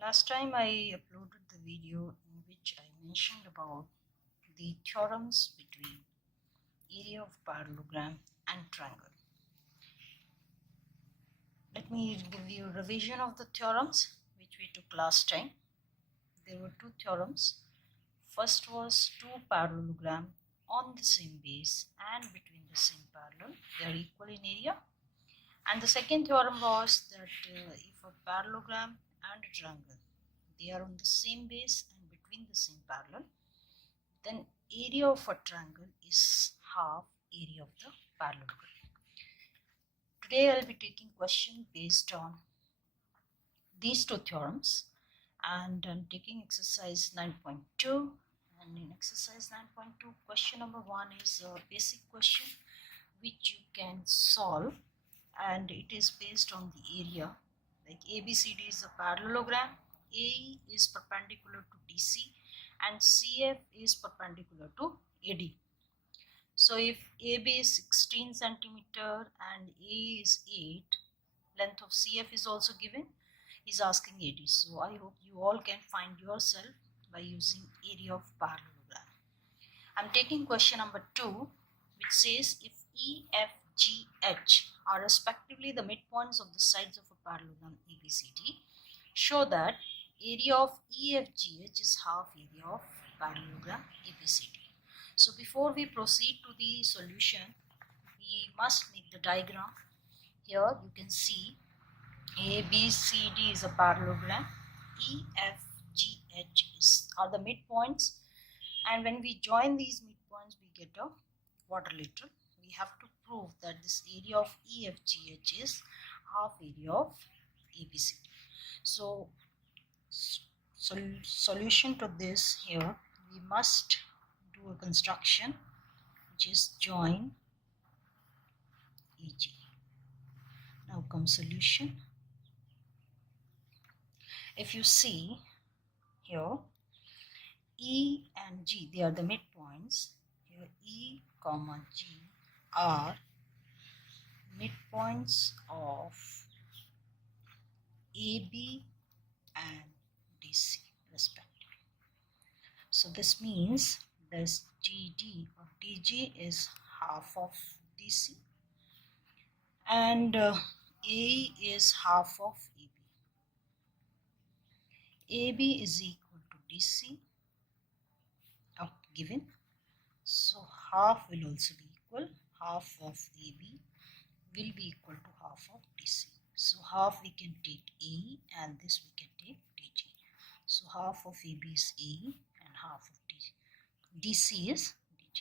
Last time I uploaded the video in which I mentioned about the theorems between area of parallelogram and triangle. Let me give you a revision of the theorems which we took last time. There were two theorems. First was two parallelogram on the same base and between the same parallel. They are equal in area. And the second theorem was that if a parallelogram and a triangle, they are on the same base and between the same parallel, then area of a triangle is half area of the parallelogram. Today I'll be taking question based on these two theorems, and I'm taking exercise 9.2. And in exercise 9.2, question number 1 is a basic question which you can solve, and it is based on the area. Like ABCD is a parallelogram, AE is perpendicular to DC and CF is perpendicular to AD. So if AB is 16 centimeter and AE is 8, length of CF is also given, is asking AD. So I hope you all can find yourself by using area of parallelogram. I'm taking question number 2, which says if E, F, G, H are respectively the midpoints of the sides of a parallelogram ABCD, show that area of EFGH is half area of parallelogram ABCD. So before we proceed to the solution, we must make the diagram. Here you can see ABCD is a parallelogram, EFGH are the midpoints, and when we join these midpoints we get a quadrilateral. We have to prove that this area of EFGH is half area of ABCD. So solution to this, here we must do a construction which is join EG. Now comes solution. If you see here, E and G, they are the midpoints. Here E comma G are midpoints of AB and DC respectively. So this means this GD or DG is half of DC and A is half of AB. AB is equal to DC given, so half will also be equal, half of AB will be equal to half of DC. So half we can take A and this we can take DG. So half of AB is A and half of DC is DG.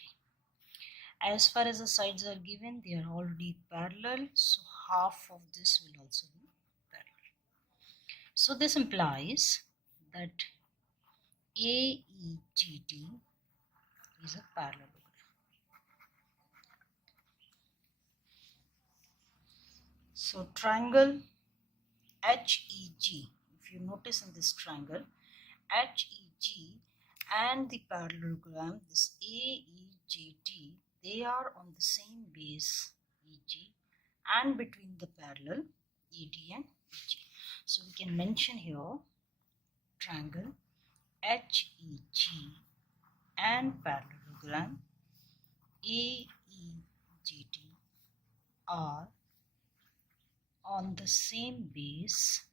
As far as the sides are given, they are already parallel, so half of this will also be parallel. So this implies that AEGD is a parallelogram. So triangle HEG, if you notice in this triangle, HEG and the parallelogram, this AEGD, they are on the same base EG and between the parallel ED and EG. So we can mention here triangle HEG and parallelogram AEGD are on the same base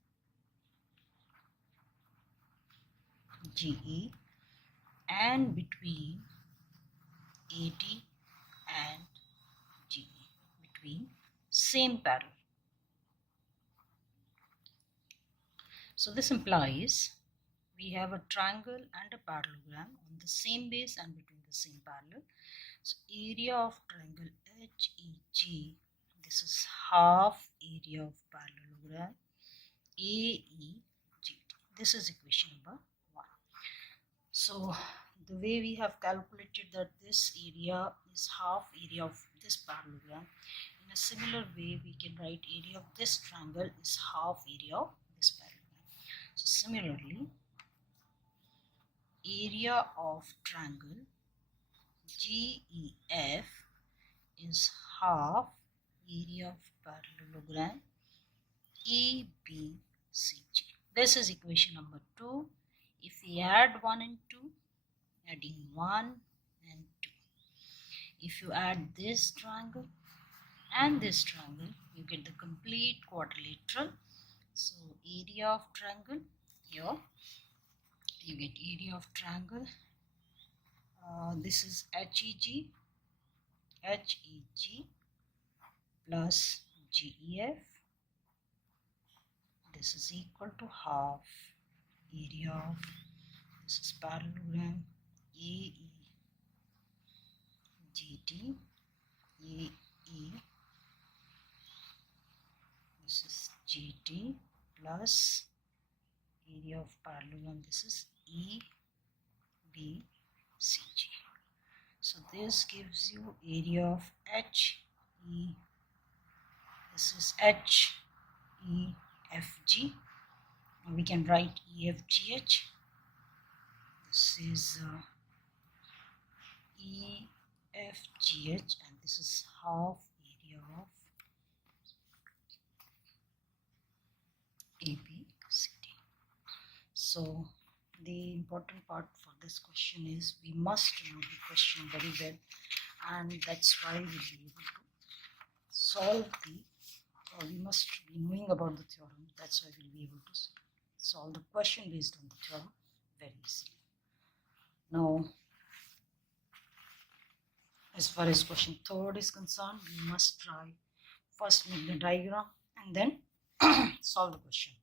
GE and between AD and GE, between same parallel. So this implies we have a triangle and a parallelogram on the same base and between the same parallel. So area of triangle HEG, this is half area of parallelogram AEGD. This is equation number 1. So the way we have calculated that this area is half area of this parallelogram, in a similar way we can write area of this triangle is half area of this parallelogram. So similarly, area of triangle GEF is half area of parallelogram ABCG. This is equation number 2. If we add 1 and 2, adding 1 and 2. If you add this triangle and this triangle, you get the complete quadrilateral. So area of triangle, here you get area of triangle. This is HEG plus GEF. This is equal to half area of, this is parallelogram, AEGT, AE, this is GT plus area of parallelogram, this is EBCG. So this gives you area of HE, this is HEFG. We can write EFGH. This is EFGH, and this is half area of ABCD. So the important part for this question is we must know the question very well, and that's why we'll be able to solve we must be knowing about the theorem. That's why we'll be able to solve the question based on the theorem very easily. Now, as far as question 3rd is concerned, we must try first make the diagram and then solve the question.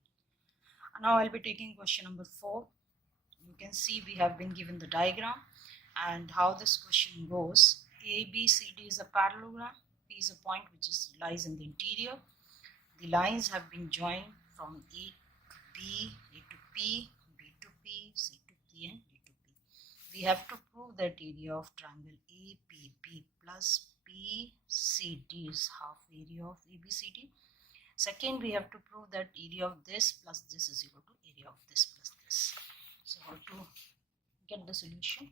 Now I'll be taking question number 4. You can see we have been given the diagram and how this question goes. ABCD is a parallelogram. P is a point which lies in the interior. The lines have been joined from A to B, A to P, B to P, C to P, and D to P. We have to prove that area of triangle APB plus PCD is half area of ABCD. Second, we have to prove that area of this plus this is equal to area of this plus this. So how to get the solution?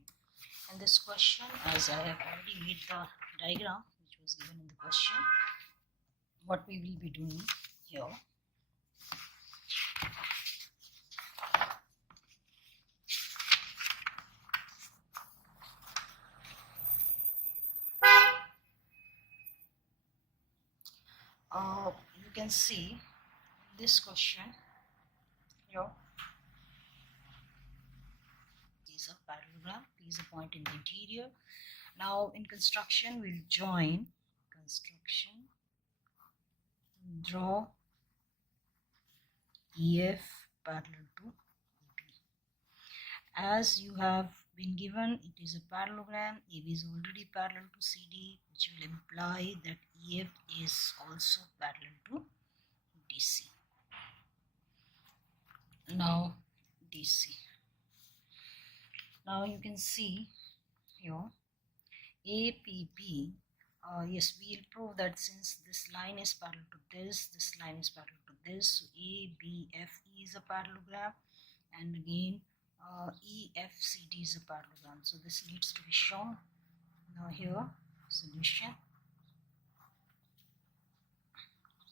And this question, as I have already made the diagram which was given in the question, what we will be doing here. You can see this question here. Is a parallelogram. P is a point in the interior. Now in construction, we'll join construction. Draw EF parallel to AB. As you have been given, it is a parallelogram. AB is already parallel to CD, which will imply that EF is also parallel to DC. Now DC. Now you can see here APB. Yes, we will prove that since this line is parallel to this line is parallel to this, so ABFE is a parallelogram, and again EFCD is a parallelogram. So this needs to be shown. Now here, solution.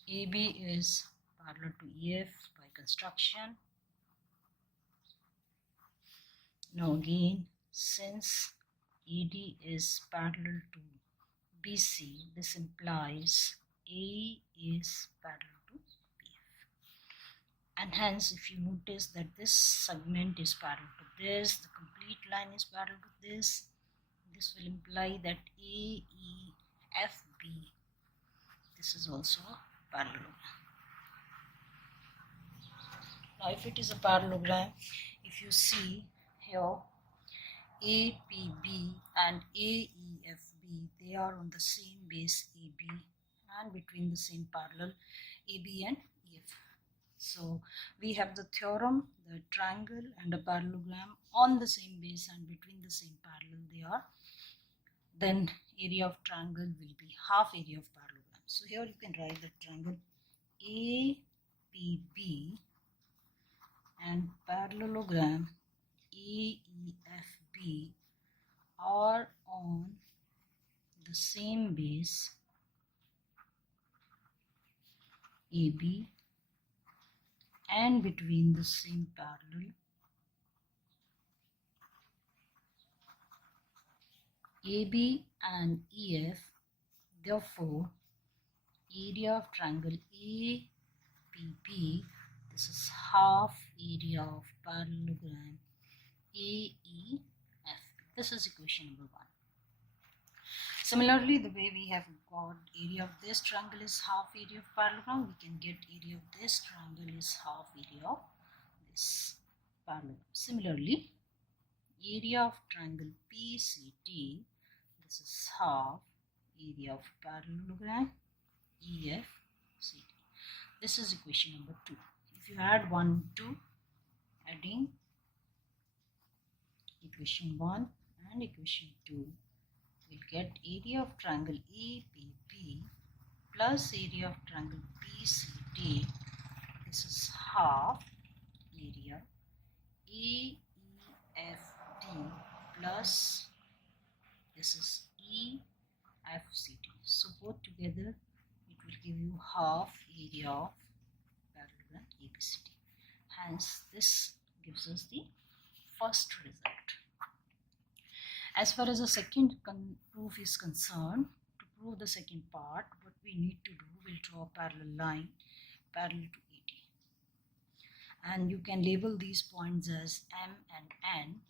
AB is parallel to EF by construction. Now again, since AD is parallel to BC, this implies A is parallel to BF. And hence, if you notice that this segment is parallel to this, the complete line is parallel to this will imply that AEFB, this is also a parallelogram. Now if it is a parallelogram, if you see here, APB and AEFB, they are on the same base AB and between the same parallel AB and EF. So we have the theorem, the triangle and a parallelogram on the same base and between the same parallel they are. Then area of triangle will be half area of parallelogram. So here you can write the triangle APB and parallelogram AEFB are on the same base AB and between the same parallel AB and EF. Therefore, area of triangle APB, this is half area of parallelogram AEF. This is equation number 1. Similarly, the way we have got area of this triangle is half area of parallelogram, we can get area of this triangle is half area of this parallelogram. Similarly, area of triangle PCT, this is half area of parallelogram EFCT. This is equation number 2. If you add 1, 2, adding equation 1 and equation 2, we'll get area of triangle APB plus area of triangle PCT. This is half area AEFD plus this is EFCT. So both together it will give you half area of parallelogram ABCD. Hence this gives us the first result. As far as the second proof is concerned, to prove the second part, what we need to do, we'll draw a parallel line parallel to AD. And you can label these points as M and N.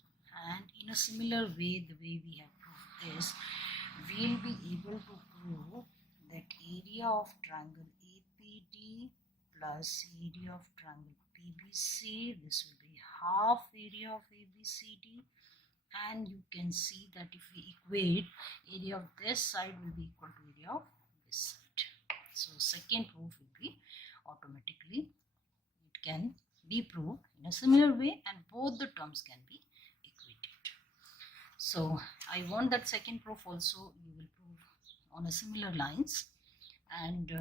And in a similar way, the way we have proved this, we'll be able to prove that area of triangle APD plus area of triangle PBC, this will be half area of ABCD. And you can see that if we equate, area of this side will be equal to area of this side. So second proof will be automatically, it can be proved in a similar way and both the terms can be equated. So I want that second proof also you will prove on a similar lines, and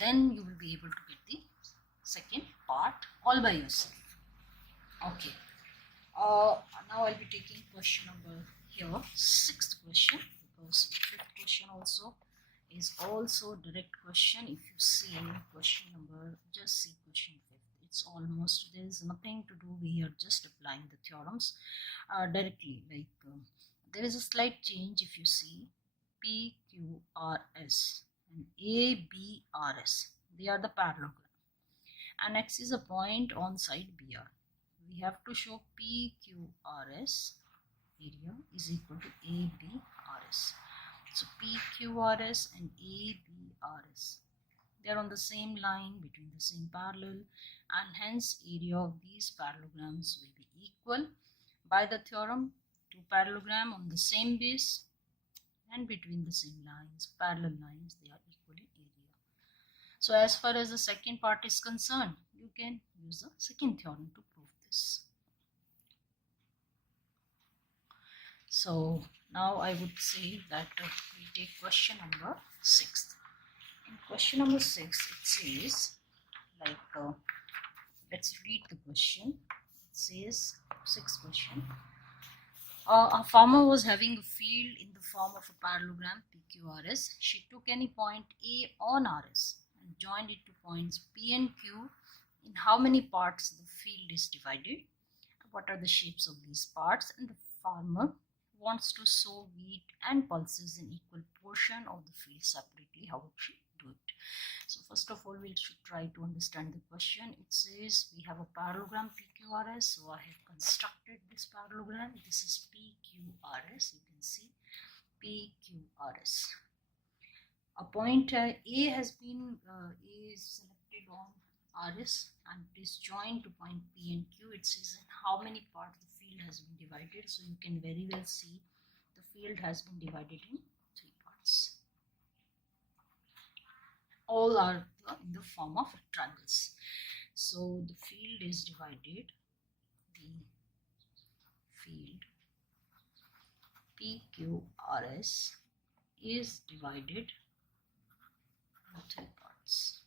then you will be able to get the second part all by yourself. Okay. Now I'll be taking question number here, 6th question, because 5th question also is also direct question. If you see question number, just see question 5th. It's almost, there is nothing to do. We are just applying the theorems directly. Like there is a slight change. If you see PQRS and ABRS, they are the parallelogram, and X is a point on side BR. We have to show PQRS area is equal to ABRS. So PQRS and ABRS, they are on the same line between the same parallel, and hence area of these parallelograms will be equal. By the theorem, two parallelogram on the same base and between the same lines, parallel lines, they are equal in area. So as far as the second part is concerned, you can use the second theorem to prove this. So now I would say that we take question number 6. In question number 6, it says, like, let's read the question. It says, 6th question. A farmer was having a field in the form of a parallelogram PQRS. She took any point A on RS and joined it to points P and Q. In how many parts the field is divided? What are the shapes of these parts? And the farmer wants to sow wheat and pulses in equal portion of the field separately. How would she do it? So first of all, we should try to understand the question. It says we have a parallelogram PQRS. So I have constructed this parallelogram. This is PQRS. You can see PQRS. A point A has been is selected on RS and it is joined to point P and Q. It says in how many parts the field has been divided. So you can very well see the field has been divided in 3 parts. All are in the form of triangles. So the field is divided, the field PQRS is divided into 3 parts.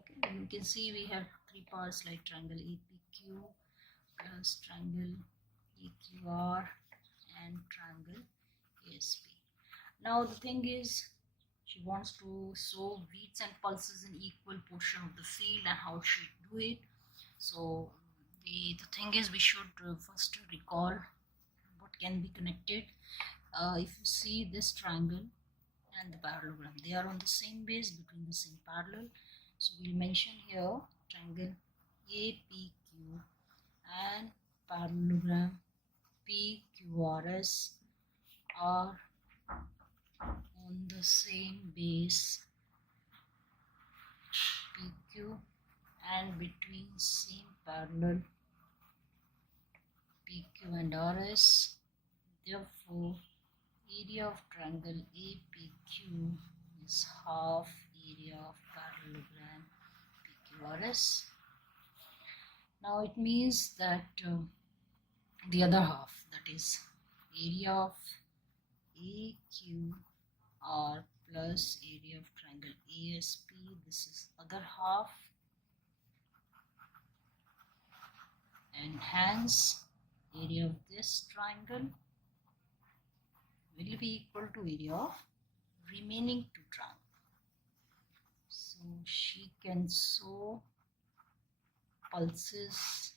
Okay, you can see we have 3 parts like triangle APQ plus triangle EQR and triangle ASP. Now the thing is, She wants to show beats and pulses in equal portion of the field and how she do it. So the thing is, we should first recall what can be connected. If you see this triangle and the parallelogram, they are on the same base between the same parallel. So we'll mention here triangle APQ and parallelogram PQRS are on the same base PQ and between same parallel PQ and RS. Therefore, area of triangle APQ is half area of parallelogram PQRS. Now it means that the other half, that is area of AQR plus area of triangle ASP, this is other half, and hence area of this triangle will be equal to area of remaining two triangles. So she can show pulses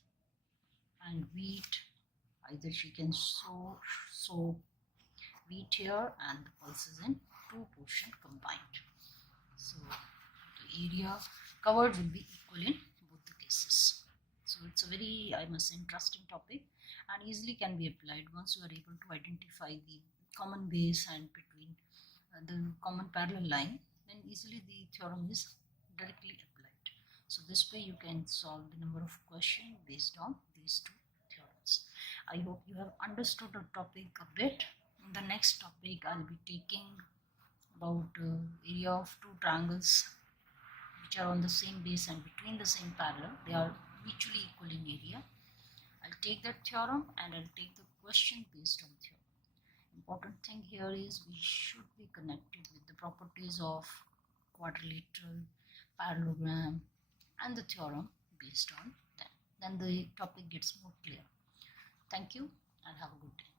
and beat. Either she can show beat here and the pulses in two portion combined. So the area covered will be equal in both the cases. So it's a very, I must say, interesting topic and easily can be applied once you are able to identify the common base and between the common parallel line, then easily the theorem is directly applied. So this way you can solve the number of questions based on these two theorems. I hope you have understood the topic a bit. In the next topic, I'll be taking about area of two triangles which are on the same base and between the same parallel. They are mutually equal in area. I'll take that theorem and I'll take the question based on theorem. Important thing here is we should be connected with the properties of quadrilateral, parallelogram and the theorem based on them. Then the topic gets more clear. Thank you and have a good day.